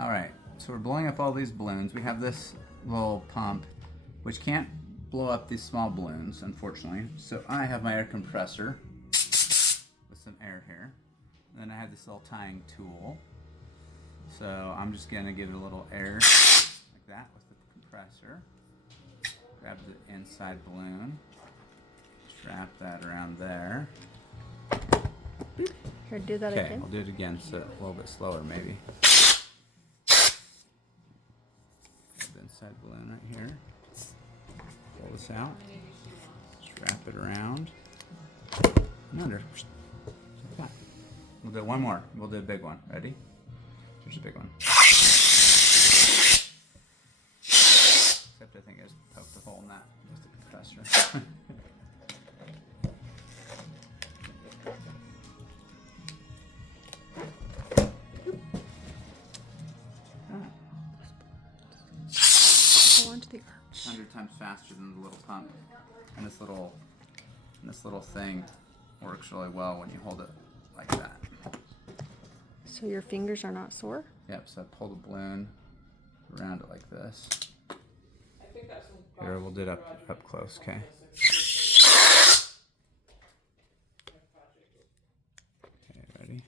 All right, so we're blowing up all these balloons. We have this little pump, which can't blow up these small balloons, unfortunately. So I have my air compressor with some air here. And then I have this little tying tool. So I'm just gonna give it a little air like that with the compressor. Grab the inside balloon, strap that around there. Here, do that Okay, again. we'll do it again, so a little bit slower maybe. Grab the inside balloon right here. Pull this out. Strap it around. And under. Just like that. We'll do one more. We'll do a big one. Ready? Here's a big one. Except I think I just poked a hole in that with the compressor. Onto the arch. 100 times faster than the little pump. And this little thing works really well when you hold it like that. So your fingers are not sore? Yep, so I pull the balloon around it like this. Here, we'll do it up close, okay? Okay, ready?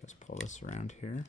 Just pull this around here.